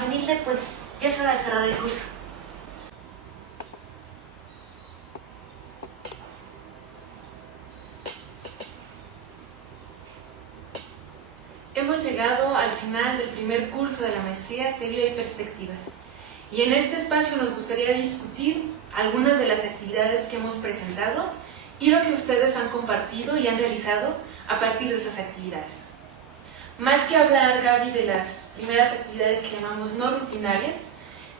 Benilde, pues ya es hora de cerrar el curso. Hemos llegado al final del primer curso de la maestría Teoría y Perspectivas. Y en este espacio nos gustaría discutir algunas de las actividades que hemos presentado y lo que ustedes han compartido y han realizado a partir de esas actividades. Más que hablar, Gaby, de las primeras actividades que llamamos no rutinarias,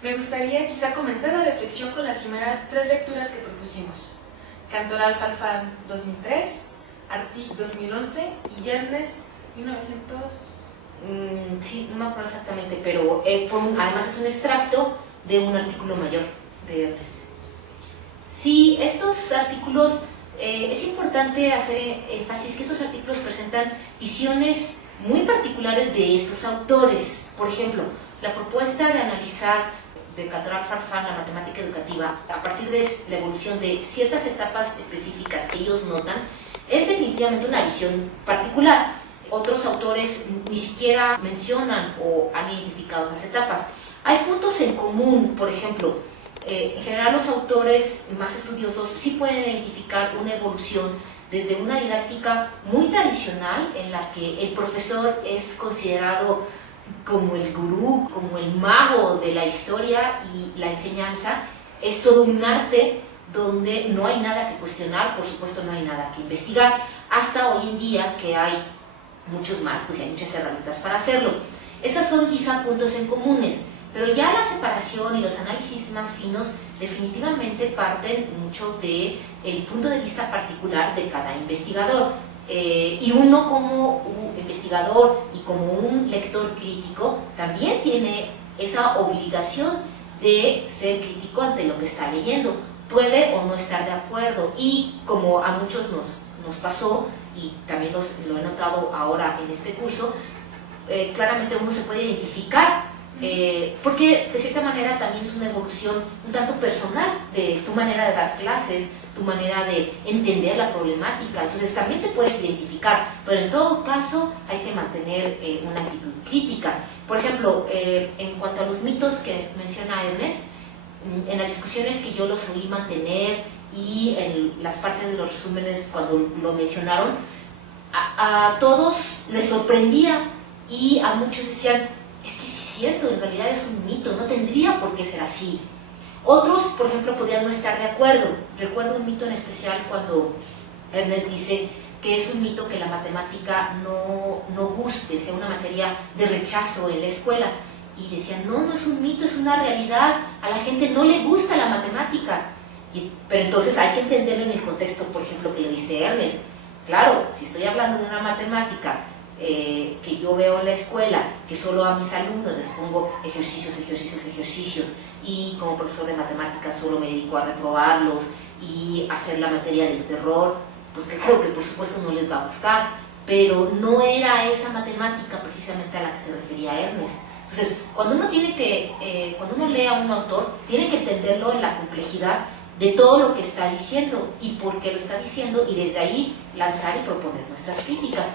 me gustaría quizá comenzar la reflexión con las primeras 3 lecturas que propusimos. Cantoral Farfán 2003, Artig 2011 y Ernest 1900... Sí, no me acuerdo exactamente, pero además es un extracto de un artículo mayor de Ernest. Sí, estos artículos, es importante hacer énfasis que estos artículos presentan visiones muy particulares de estos autores. Por ejemplo, la propuesta de analizar de Cantoral Farfán la matemática educativa a partir de la evolución de ciertas etapas específicas que ellos notan es definitivamente una visión particular. Otros autores ni siquiera mencionan o han identificado esas etapas. Hay puntos en común, por ejemplo, en general los autores más estudiosos sí pueden identificar una evolución desde una didáctica muy tradicional en la que el profesor es considerado como el gurú, como el mago de la historia, y la enseñanza es todo un arte donde no hay nada que cuestionar, por supuesto no hay nada que investigar, hasta hoy en día que hay muchos marcos y hay muchas herramientas para hacerlo. Esos son quizá puntos en comunes, pero ya la separación y los análisis más finos definitivamente parten mucho del punto de vista particular de cada investigador. Y uno como un investigador y como un lector crítico también tiene esa obligación de ser crítico ante lo que está leyendo. Puede o no estar de acuerdo, y como a muchos nos pasó, y también lo he notado ahora en este curso, claramente uno se puede identificar, porque de cierta manera también es una evolución un tanto personal de tu manera de dar clases, tu manera de entender la problemática. Entonces también te puedes identificar, pero en todo caso hay que mantener una actitud crítica. Por ejemplo, en cuanto a los mitos que menciona Ernest, en las discusiones que yo los oí mantener y en las partes de los resúmenes cuando lo mencionaron, a todos les sorprendía, y a muchos decían, es que sí es cierto, en realidad es un mito, no tendría por qué ser así. Otros, por ejemplo, podían no estar de acuerdo. Recuerdo un mito en especial cuando Ernest dice que es un mito que la matemática no guste, sea una materia de rechazo en la escuela. Y decían, no es un mito, es una realidad, a la gente no le gusta la matemática. Pero entonces hay que entenderlo en el contexto, por ejemplo, que lo dice Ernest. Claro, si estoy hablando de una matemática que yo veo en la escuela, que solo a mis alumnos les pongo ejercicios, y como profesor de matemáticas solo me dedico a reprobarlos y hacer la materia del terror, pues claro que por supuesto no les va a gustar, pero no era esa matemática precisamente a la que se refería Ernest. Entonces, cuando uno lee a un autor, tiene que entenderlo en la complejidad de todo lo que está diciendo y por qué lo está diciendo, y desde ahí lanzar y proponer nuestras críticas.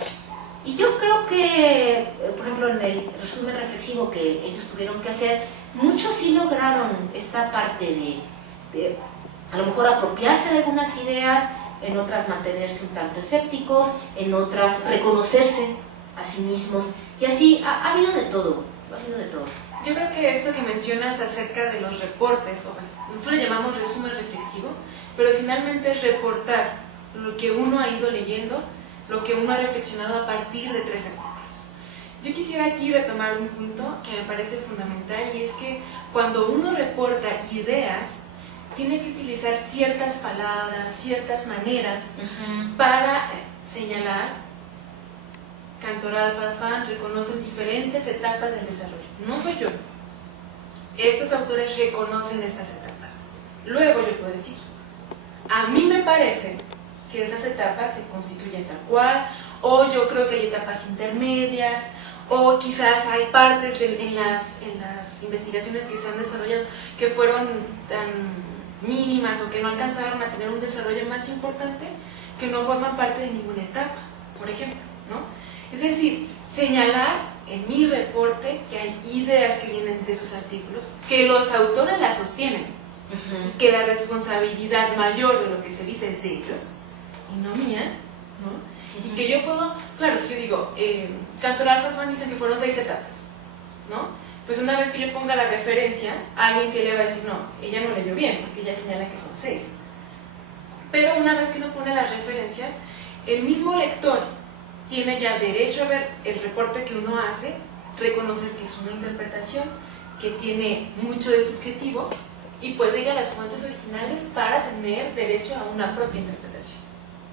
Y yo creo que, por ejemplo, en el resumen reflexivo que ellos tuvieron que hacer, muchos sí lograron esta parte de a lo mejor apropiarse de algunas ideas, en otras mantenerse un tanto escépticos, en otras reconocerse a sí mismos, y así ha habido de todo, ha habido de todo. Yo creo que esto que mencionas acerca de los reportes, nosotros le llamamos resumen reflexivo, pero finalmente es reportar lo que uno ha ido leyendo, lo que uno ha reflexionado a partir de 3 artículos. Yo quisiera aquí retomar un punto que me parece fundamental, y es que cuando uno reporta ideas, tiene que utilizar ciertas palabras, ciertas maneras para señalar. Cantoral Farfán reconocen diferentes etapas del desarrollo. No soy yo. Estos autores reconocen estas etapas. Luego yo puedo decir, a mí me parece que esas etapas se constituyen tal cual, o yo creo que hay etapas intermedias, o quizás hay partes en las investigaciones que se han desarrollado que fueron tan mínimas o que no alcanzaron a tener un desarrollo más importante, que no forman parte de ninguna etapa, por ejemplo. ¿no? Es decir, señalar en mi reporte que hay ideas que vienen de sus artículos, que los autores las sostienen, y que la responsabilidad mayor de lo que se dice es de ellos, y no mía, ¿no? Y que yo puedo, claro, si yo digo, Cantoral Farfán dicen que fueron 6 etapas, ¿no? Pues una vez que yo ponga la referencia, alguien que le va a decir, no, ella no leyó bien, porque ella señala que son 6. Pero una vez que uno pone las referencias, el mismo lector tiene ya derecho a ver el reporte que uno hace, reconocer que es una interpretación, que tiene mucho de subjetivo, y puede ir a las fuentes originales para tener derecho a una propia interpretación,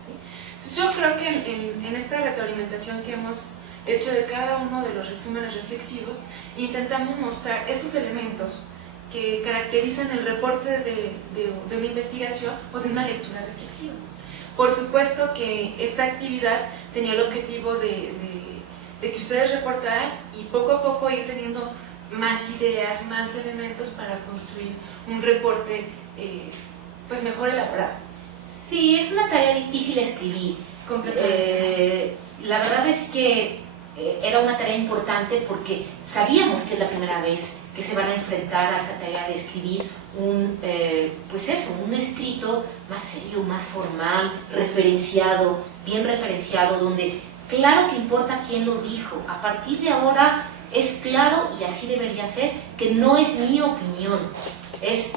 ¿sí? Entonces yo creo que en esta retroalimentación que hemos hecho de cada uno de los resúmenes reflexivos, intentamos mostrar estos elementos que caracterizan el reporte de una investigación o de una lectura reflexiva. Por supuesto que esta actividad tenía el objetivo de que ustedes reportaran y poco a poco ir teniendo más ideas, más elementos para construir un reporte pues mejor elaborado. Sí, es una tarea difícil escribir. La verdad es que era una tarea importante porque sabíamos que es la primera vez que se van a enfrentar a esa tarea de escribir un escrito más serio, más formal, referenciado, bien referenciado, donde claro que importa quién lo dijo. A partir de ahora es claro, y así debería ser, que no es mi opinión, es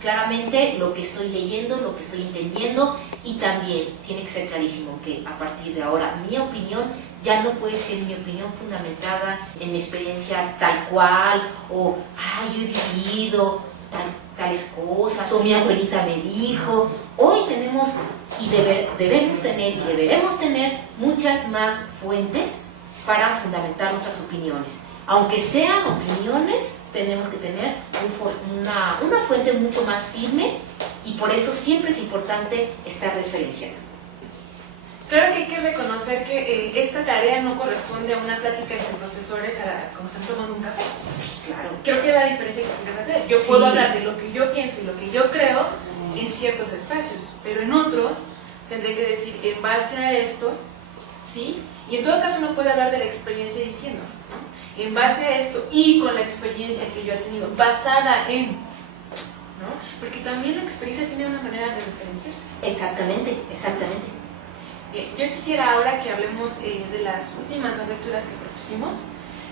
claramente lo que estoy leyendo, lo que estoy entendiendo, y también tiene que ser clarísimo que a partir de ahora mi opinión ya no puede ser mi opinión fundamentada en mi experiencia tal cual, o yo he vivido tales cosas, o mi abuelita me dijo. Hoy tenemos y debemos tener y deberemos tener muchas más fuentes para fundamentar nuestras opiniones. Aunque sean opiniones, tenemos que tener una fuente mucho más firme, y por eso siempre es importante estar referenciando. Claro que hay que reconocer que esta tarea no corresponde a una plática entre profesores como están tomando un café. Sí, claro. Creo que es la diferencia que tienes que hacer. Yo puedo hablar de lo que yo pienso y lo que yo creo en ciertos espacios, pero en otros tendré que decir en base a esto, ¿sí? Y en todo caso uno puede hablar de la experiencia diciendo, ¿no? En base a esto y con la experiencia que yo he tenido, basada en, ¿no? Porque también la experiencia tiene una manera de referenciarse. Exactamente, exactamente. Bien, yo quisiera ahora que hablemos de las últimas dos lecturas que propusimos.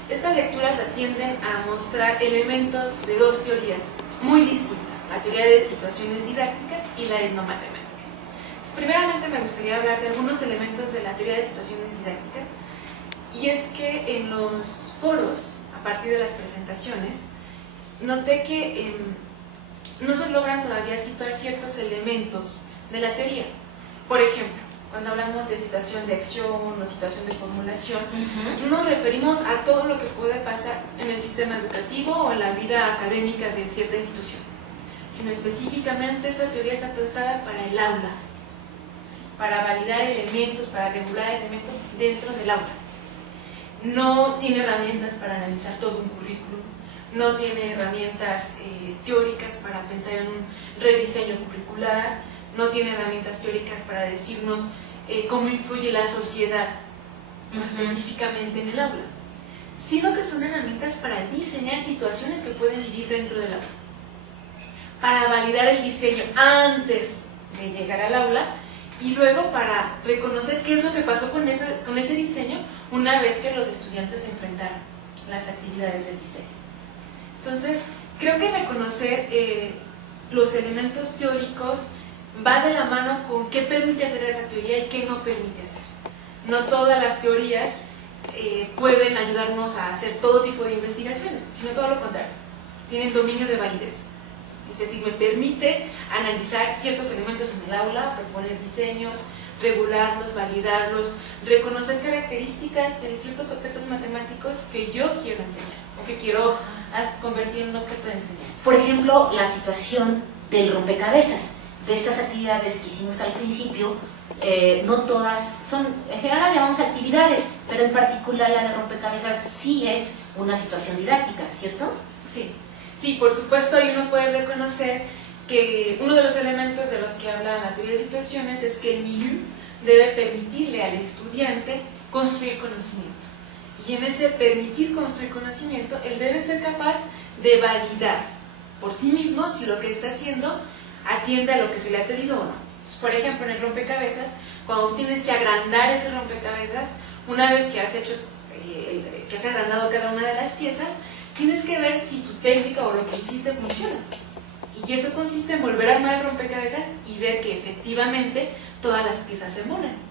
Estas lecturas atienden a mostrar elementos de dos teorías muy distintas, la teoría de situaciones didácticas y la etnomatemática. Entonces, primeramente me gustaría hablar de algunos elementos de la teoría de situaciones didácticas, y es que en los foros, a partir de las presentaciones, noté que no se logran todavía situar ciertos elementos de la teoría. Por ejemplo, cuando hablamos de situación de acción o situación de formulación, no nos referimos a todo lo que puede pasar en el sistema educativo o en la vida académica de cierta institución, sino específicamente esta teoría está pensada para el aula, ¿sí? Para validar elementos, para regular elementos dentro del aula. No tiene herramientas para analizar todo un currículum, no tiene herramientas teóricas para pensar en un rediseño curricular, no tiene herramientas teóricas para decirnos cómo influye la sociedad, específicamente en el aula, sino que son herramientas para diseñar situaciones que pueden vivir dentro del aula, para validar el diseño antes de llegar al aula y luego para reconocer qué es lo que pasó con ese diseño una vez que los estudiantes se enfrentaron a las actividades del diseño. Entonces, creo que reconocer los elementos teóricos va de la mano con qué permite hacer esa teoría y qué no permite hacer. No todas las teorías pueden ayudarnos a hacer todo tipo de investigaciones, sino todo lo contrario, tienen dominio de validez. Es decir, me permite analizar ciertos elementos en el aula, proponer diseños, regularlos, validarlos, reconocer características de ciertos objetos matemáticos que yo quiero enseñar o que quiero convertir en un objeto de enseñanza. Por ejemplo, la situación del rompecabezas. De estas actividades que hicimos al principio, no todas son, en general las llamamos actividades, pero en particular la de rompecabezas sí es una situación didáctica, ¿cierto? Sí, por supuesto, y uno puede reconocer que uno de los elementos de los que habla la teoría de situaciones es que el milieu debe permitirle al estudiante construir conocimiento. Y en ese permitir construir conocimiento, él debe ser capaz de validar por sí mismo si lo que está haciendo atiende a lo que se le ha pedido o no. Entonces, por ejemplo, en el rompecabezas, cuando tienes que agrandar ese rompecabezas, una vez que has hecho, que has agrandado cada una de las piezas, tienes que ver si tu técnica o lo que hiciste funciona. Y eso consiste en volver a armar el rompecabezas y ver que efectivamente todas las piezas se embonan.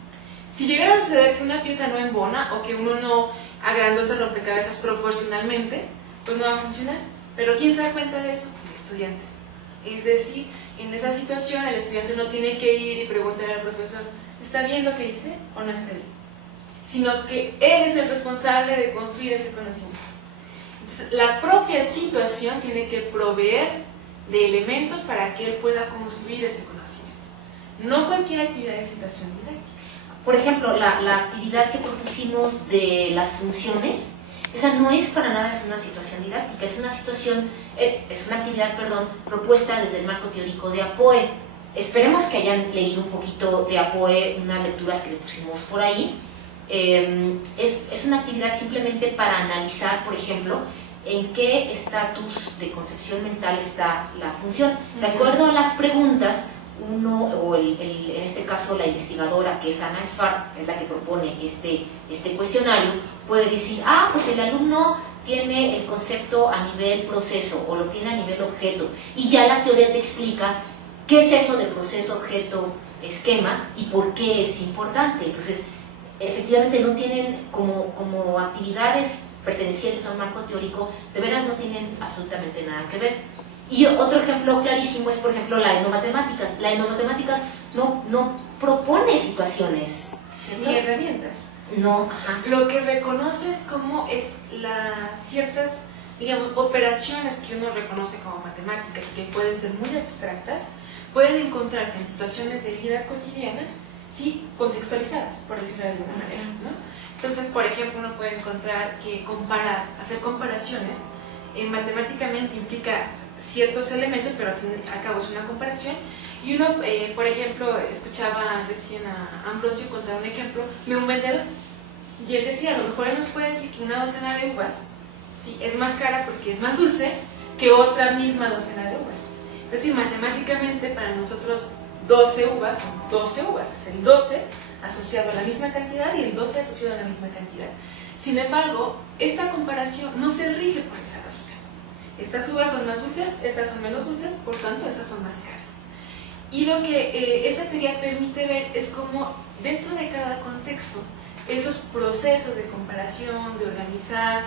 Si llegara a suceder que una pieza no embona o que uno no agrandó ese rompecabezas proporcionalmente, pues no va a funcionar. Pero ¿quién se da cuenta de eso? El estudiante. Es decir, en esa situación el estudiante no tiene que ir y preguntar al profesor, ¿está bien lo que hice o no está bien? Sino que él es el responsable de construir ese conocimiento. Entonces, la propia situación tiene que proveer de elementos para que él pueda construir ese conocimiento. No cualquier actividad de situación didáctica. Por ejemplo, la actividad que propusimos de las funciones, esa no es para nada es una situación didáctica, es una actividad, propuesta desde el marco teórico de APOE. Esperemos que hayan leído un poquito de APOE, unas lecturas que le pusimos por ahí. Es una actividad simplemente para analizar, por ejemplo, en qué estatus de concepción mental está la función. De acuerdo a las preguntas, en este caso la investigadora, que es Ana Sfar, es la que propone este cuestionario, puede decir, pues el alumno tiene el concepto a nivel proceso o lo tiene a nivel objeto, y ya la teoría te explica qué es eso de proceso, objeto, esquema y por qué es importante. Entonces, efectivamente no tienen como actividades pertenecientes a un marco teórico, de veras no tienen absolutamente nada que ver. Y otro ejemplo clarísimo es, por ejemplo, la etnomatemáticas. La etnomatemáticas no propone situaciones, ¿cierto? Ni herramientas. No. Lo que reconoce es cómo es ciertas, digamos, operaciones que uno reconoce como matemáticas y que pueden ser muy abstractas, pueden encontrarse en situaciones de vida cotidiana, sí, contextualizadas, por decirlo de alguna manera, ¿no? Entonces, por ejemplo, uno puede encontrar que hacer comparaciones, matemáticamente implica ciertos elementos, pero al fin y al cabo es una comparación. Y uno, por ejemplo, escuchaba recién a Ambrosio contar un ejemplo de un vendedor. Y él decía, a lo mejor él nos puede decir que una docena de uvas, ¿sí?, es más cara porque es más dulce que otra misma docena de uvas. Es decir, matemáticamente para nosotros 12 uvas son 12 uvas, es el 12 asociado a la misma cantidad y el 12 asociado a la misma cantidad. Sin embargo, esta comparación no se rige por esa lógica. Estas uvas son más dulces, estas son menos dulces, por tanto, estas son más caras. Y lo que esta teoría permite ver es cómo dentro de cada contexto, esos procesos de comparación, de organizar,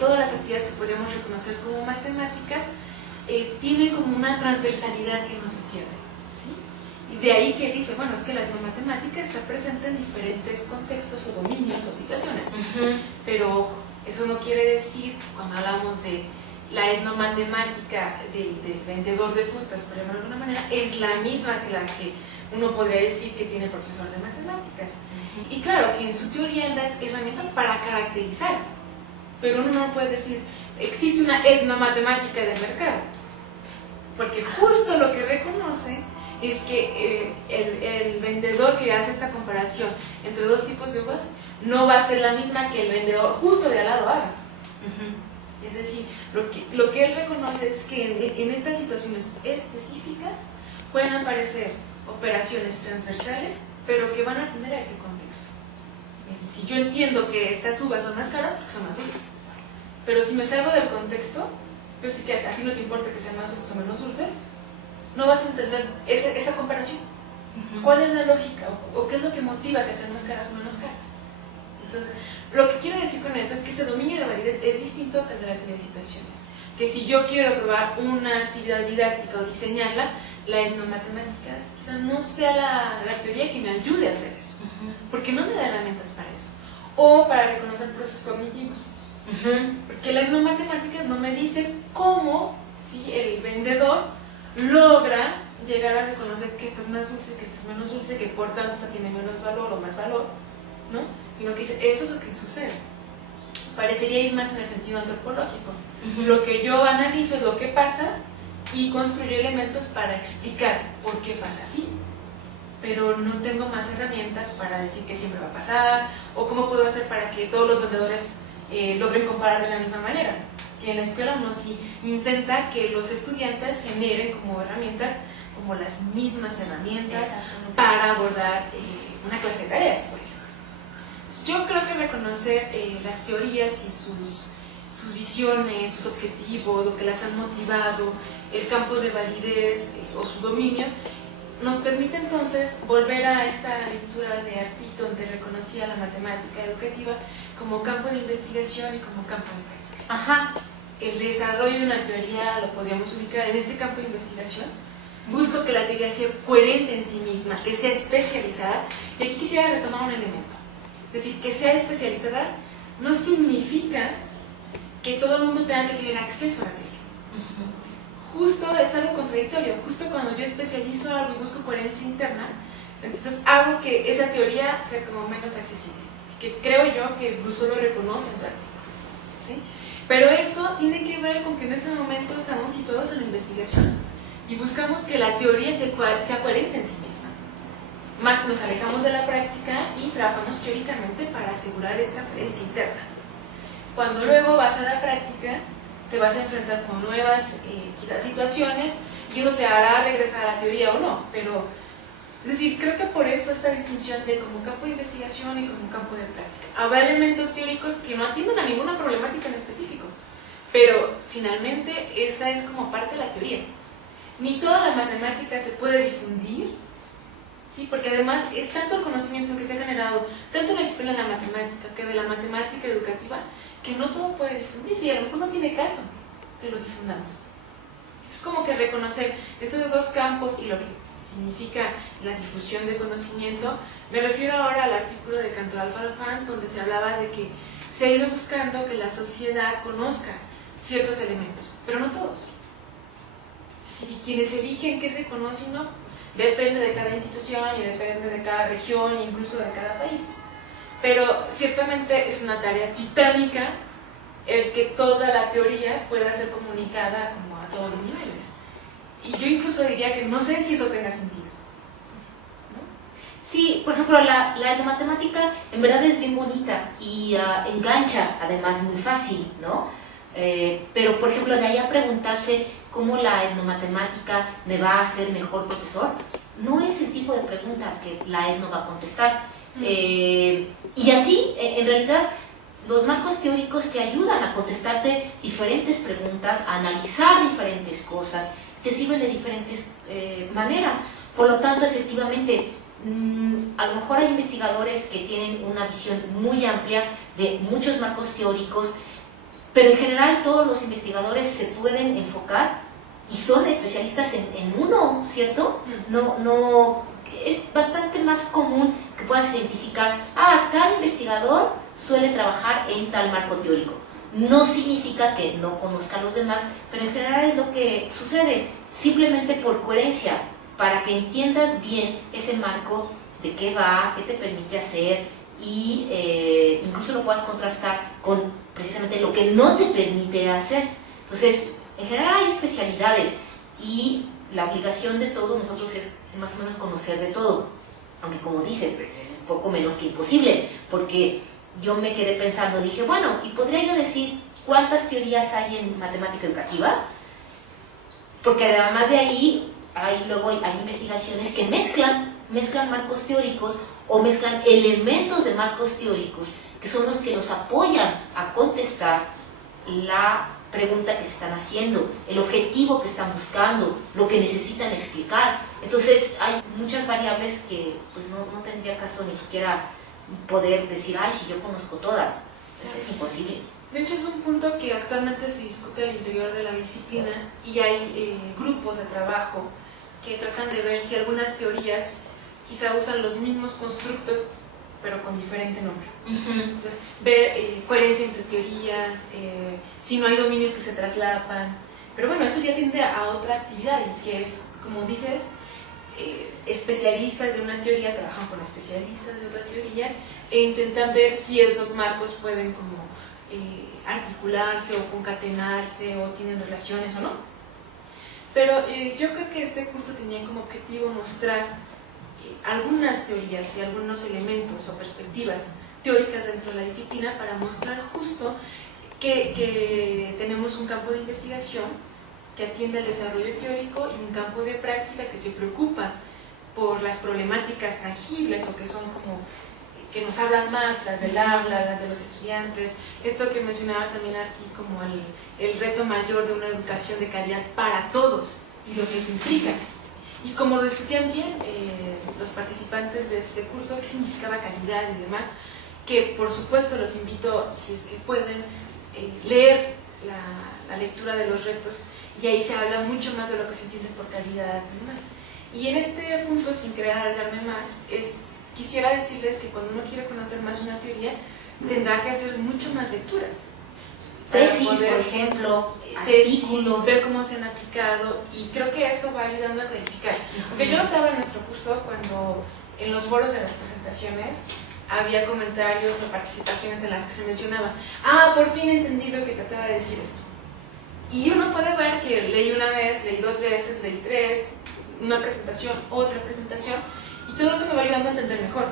todas las actividades que podríamos reconocer como matemáticas, tienen como una transversalidad que no se pierde. Y de ahí que dice, bueno, es que la etnomatemática está presente en diferentes contextos o dominios o situaciones. Pero eso no quiere decir que cuando hablamos de la etnomatemática del vendedor de frutas, por llamarlo de alguna manera, es la misma que la que uno podría decir que tiene el profesor de matemáticas. Y claro, que en su teoría él da herramientas para caracterizar, pero uno no puede decir, existe una etnomatemática del mercado, porque justo lo que reconoce es que el vendedor que hace esta comparación entre dos tipos de uvas no va a ser la misma que el vendedor justo de al lado haga. Es decir, lo que él reconoce es que en estas situaciones específicas pueden aparecer operaciones transversales, pero que van a atender a ese contexto. Es decir, yo entiendo que estas uvas son más caras porque son más dulces, pero si me salgo del contexto, yo sé que a ti no te importa que sean más dulces o menos dulces, no vas a entender esa comparación. ¿Cuál es la lógica? ¿O qué es lo que motiva que sean más caras o menos caras? Entonces, lo que quiero decir con esto es que ese dominio de validez es distinto al de la teoría de situaciones. Que si yo quiero probar una actividad didáctica o diseñarla, la etnomatemáticas quizá no sea la teoría que me ayude a hacer eso, porque no me da herramientas para eso. O para reconocer procesos cognitivos. Porque la etnomatemáticas no me dice cómo, ¿sí?, el vendedor logra llegar a reconocer que esta es más dulce, que esta es menos dulce, que por tanto esta tiene menos valor o más valor, ¿no? Sino que dice, esto es lo que sucede. Parecería ir más en el sentido antropológico. Lo que yo analizo es lo que pasa y construyo elementos para explicar por qué pasa así. pero no tengo más herramientas para decir que siempre va a pasar, o cómo puedo hacer para que todos los vendedores logren comparar de la misma manera. Que en la escuela uno sí intenta que los estudiantes generen como herramientas, como las mismas herramientas para abordar una clase de tareas, por ejemplo. Yo creo que reconocer las teorías y sus visiones, sus objetivos, lo que las han motivado, el campo de validez o su dominio, nos permite entonces volver a esta lectura de Artit, donde reconocía la matemática educativa como campo de investigación y como campo de práctica. Ajá. El desarrollo de una teoría lo podríamos ubicar en este campo de investigación. Busco que la teoría sea coherente en sí misma, que sea especializada, y aquí quisiera retomar un elemento. Es decir, que sea especializada no significa que todo el mundo tenga que tener acceso a la teoría. Justo es algo contradictorio. Justo cuando yo especializo algo y busco coherencia interna, entonces hago que esa teoría sea como menos accesible. Que creo yo que Rousseau lo reconoce en su artículo, ¿sí? Pero eso tiene que ver con que en ese momento estamos situados en la investigación y buscamos que la teoría sea coherente en sí misma. Más nos alejamos de la práctica y trabajamos teóricamente para asegurar esta coherencia interna. Cuando luego vas a la práctica, te vas a enfrentar con nuevas quizás situaciones y eso te hará regresar a la teoría o no. Pero, es decir, creo que por eso esta distinción de como campo de investigación y como campo de práctica. Habrá elementos teóricos que no atienden a ninguna problemática en específico, pero finalmente esa es como parte de la teoría. Ni toda la matemática se puede difundir, ¿sí? Porque además es tanto el conocimiento que se ha generado, tanto la disciplina de la matemática que de la matemática educativa, que no todo puede difundirse y a lo mejor no tiene caso que lo difundamos. Es como que reconocer estos dos campos y lo que significa la difusión de conocimiento. Me refiero ahora al artículo de Cantoral Farfán, donde se hablaba de que se ha ido buscando que la sociedad conozca ciertos elementos, pero no todos. Si quienes eligen qué se conoce y no, depende de cada institución y depende de cada región e incluso de cada país. Pero ciertamente es una tarea titánica el que toda la teoría pueda ser comunicada como a todos los niveles. Y yo incluso diría que no sé si eso tenga sentido, ¿no? Sí, por ejemplo, la etnomatemática en verdad es bien bonita y engancha, además muy fácil, ¿no? Pero, por ejemplo, de ahí a preguntarse cómo la etnomatemática me va a hacer mejor profesor, no es el tipo de pregunta que la etno va a contestar. Y así, en realidad, los marcos teóricos te ayudan a contestarte diferentes preguntas, a analizar diferentes cosas, te sirven de diferentes maneras. Por lo tanto, efectivamente, a lo mejor hay investigadores que tienen una visión muy amplia de muchos marcos teóricos, pero en general todos los investigadores se pueden enfocar y son especialistas en uno, ¿cierto? No, es bastante más común que puedas identificar, tal investigador suele trabajar en tal marco teórico. No significa que no conozca a los demás, pero en general es lo que sucede, simplemente por coherencia, para que entiendas bien ese marco, de qué va, qué te permite hacer, y incluso lo puedas contrastar con precisamente lo que no te permite hacer. Entonces, en general hay especialidades y la obligación de todos nosotros es más o menos conocer de todo, aunque como dices, pues es poco menos que imposible, porque yo me quedé pensando, dije, bueno, ¿y podría yo decir cuántas teorías hay en matemática educativa? Porque además de ahí, luego hay investigaciones que mezclan marcos teóricos o mezclan elementos de marcos teóricos, que son los que los apoyan a contestar la pregunta que se están haciendo, el objetivo que están buscando, lo que necesitan explicar. Entonces hay muchas variables que pues no tendría caso ni siquiera poder decir, si yo conozco todas. Eso es imposible. De hecho, es un punto que actualmente se discute al interior de la disciplina y hay grupos de trabajo que tratan de ver si algunas teorías quizá usan los mismos constructos pero con diferente nombre. Entonces, ver coherencia entre teorías, si no hay dominios que se traslapan. Pero bueno, eso ya tiende a otra actividad y que es, como dices, especialistas de una teoría trabajan con especialistas de otra teoría e intentan ver si esos marcos pueden como articularse o concatenarse o tienen relaciones o no. Pero yo creo que este curso tenía como objetivo mostrar algunas teorías y algunos elementos o perspectivas teóricas dentro de la disciplina para mostrar justo que tenemos un campo de investigación que atiende al desarrollo teórico y un campo de práctica que se preocupa por las problemáticas tangibles o que son como que nos hablan más, las del habla, las de los estudiantes, esto que mencionaba también Arti como el reto mayor de una educación de calidad para todos y lo que eso implica. Y como lo discutían bien los participantes de este curso, qué significaba calidad y demás, que por supuesto los invito, si es que pueden, leer la lectura de los retos, y ahí se habla mucho más de lo que se entiende por calidad y demás. Y en este punto, sin querer alargarme más, quisiera decirles que cuando uno quiere conocer más una teoría, tendrá que hacer mucho más lecturas. Tesis, por ejemplo, artículos, ver cómo se han aplicado, y creo que eso va ayudando a clarificar. Porque yo notaba en nuestro curso cuando en los foros de las presentaciones había comentarios o participaciones en las que se mencionaba, por fin entendí lo que trataba de decir esto. Y uno puede ver que leí una vez, leí 2 veces, leí 3, una presentación, otra presentación, y todo eso me va ayudando a entender mejor.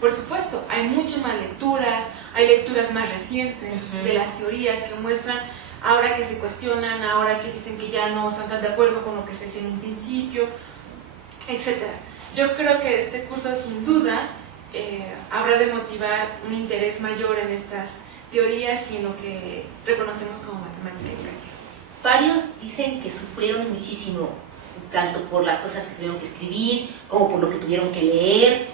Por supuesto, hay mucho más lecturas, hay lecturas más recientes de las teorías que muestran, ahora que se cuestionan, ahora que dicen que ya no están tan de acuerdo con lo que se decía en un principio, etc. Yo creo que este curso sin duda habrá de motivar un interés mayor en estas teorías y en lo que reconocemos como matemática educativa. Varios dicen que sufrieron muchísimo, tanto por las cosas que tuvieron que escribir, como por lo que tuvieron que leer,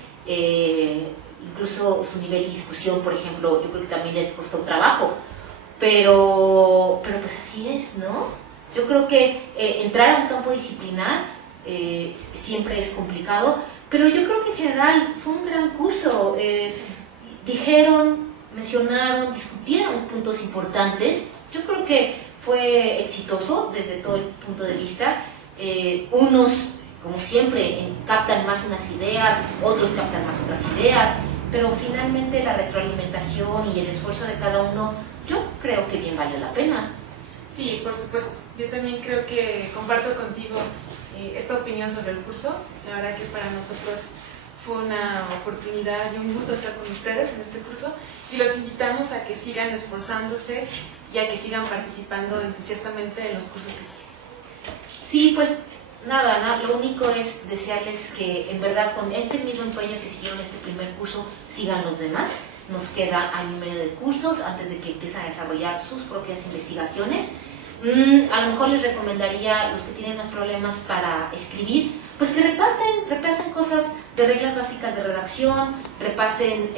incluso su nivel de discusión, por ejemplo, yo creo que también les costó trabajo, pero pues así es, ¿no? Yo creo que entrar a un campo disciplinar siempre es complicado, pero yo creo que en general fue un gran curso. Dijeron, mencionaron, discutieron puntos importantes. Yo creo que fue exitoso desde todo el punto de vista. Unos, como siempre, captan más unas ideas, otros captan más otras ideas, pero finalmente la retroalimentación y el esfuerzo de cada uno, yo creo que bien valió la pena. Sí, por supuesto. Yo también creo que comparto contigo esta opinión sobre el curso. La verdad que para nosotros fue una oportunidad y un gusto estar con ustedes en este curso, y los invitamos a que sigan esforzándose y a que sigan participando entusiastamente en los cursos que siguen. Sí, pues nada, lo único es desearles que en verdad con este mismo empeño que siguieron este primer curso, sigan los demás. Nos queda año y medio de cursos antes de que empiecen a desarrollar sus propias investigaciones. A lo mejor les recomendaría a los que tienen más problemas para escribir, pues que repasen cosas de reglas básicas de redacción, repasen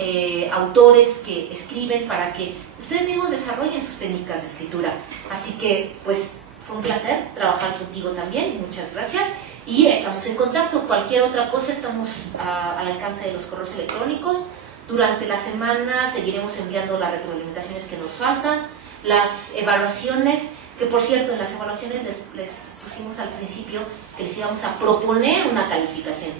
autores que escriben para que ustedes mismos desarrollen sus técnicas de escritura. Así que, pues, fue un placer trabajar contigo también, muchas gracias, y estamos en contacto. Cualquier otra cosa estamos al alcance de los correos electrónicos. Durante la semana seguiremos enviando las retroalimentaciones que nos faltan, las evaluaciones, que por cierto en las evaluaciones les pusimos al principio que les íbamos a proponer una calificación,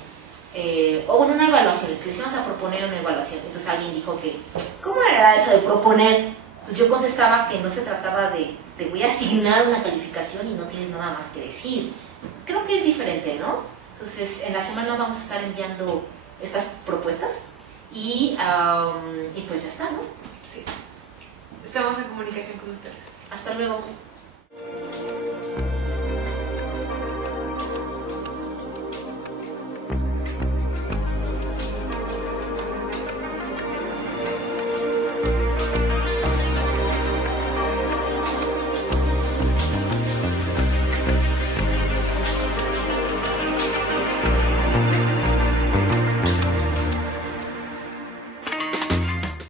o bueno, una evaluación, que les íbamos a proponer una evaluación. Entonces alguien dijo que, ¿cómo era eso de proponer? Pues yo contestaba que no se trataba de te voy a asignar una calificación y no tienes nada más que decir. Creo que es diferente, ¿no? Entonces en la semana vamos a estar enviando estas propuestas y pues ya está, ¿no? Sí. Estamos en comunicación con ustedes. Hasta luego.